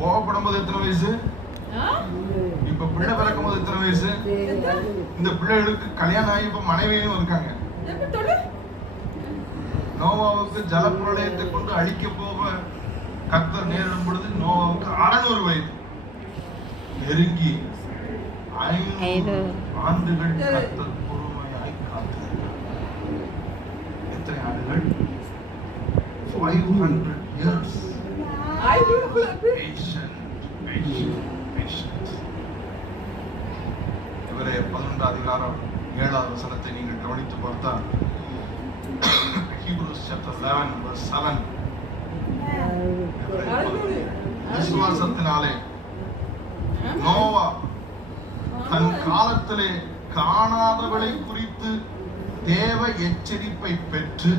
கோவப்படும் போது எத்தனை வயசு? இப்ப பிள்ளை பிறக்கும் போது எத்தனை வயசு? இந்த பிள்ளைகளுக்கு கல்யாணம் ஆகி இப்ப மனைவியும் இருக்காங்க. நோவாவுக்கு ஜலப்பிரளயத்தை கொண்டு அழிக்க போக கர்த்தர் நேரிடும் பொழுது நோவாவுக்கு 600 வயது நெருங்கி 500 ஆண்டுகள் கர்த்தர் பொறுமையாய் காத்திருக்கிறார். எத்தனை ஆண்டுகள்? 500 years. இவரே 11 அதிகாரம் 7வது வசனத்தை நீங்கள் கவனித்து பார்த்தால் Hebrews chapter 11 verse 7 விசுவாசத்தினாலே நோவா தன் காலத்திலே காணாதவளை குறித்து தேவ எச்சரிப்பை பெற்ற